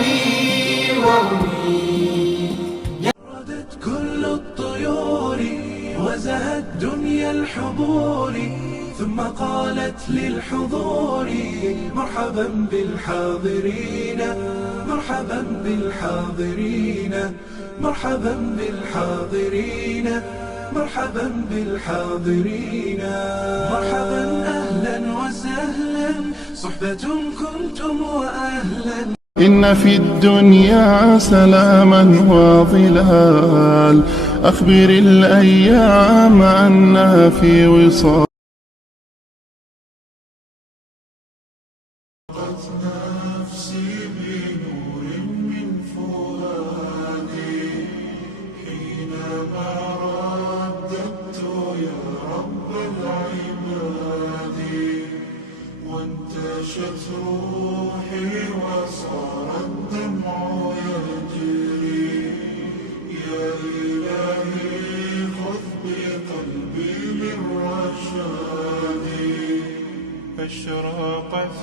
أبي وأمي. وردت كل الطيور وزهت دنيا الحضور، ثم قالت للحضور مرحبا بالحاضرين، مرحبا بالحاضرين، مرحبا بالحاضرين، مرحبا بالحاضرين. مرحبا أهلا وسهلا، صحبة كنتم وأهلا. إن في الدنيا سلاما وظلال، أخبر الأيام أنها في وصال. نفسي بنور من فؤادي حينما رددت يا رب العباد، وانتشت روحي وصار الدمع يجري. يا إلهي خذ بقلبي للرشاد، أشرقت